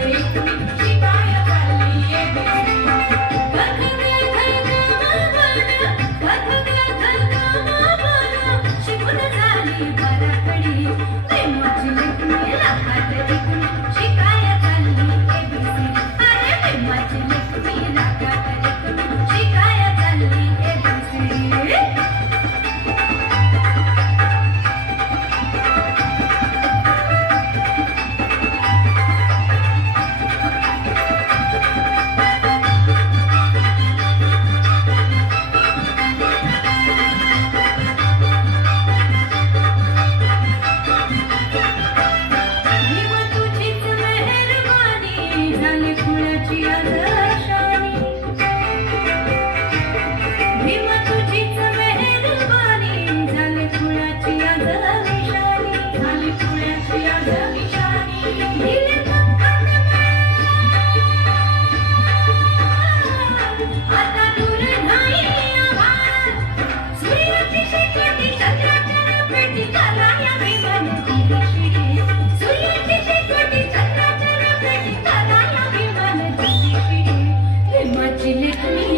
Thank you. कुणाची आदर Sevilir miyim?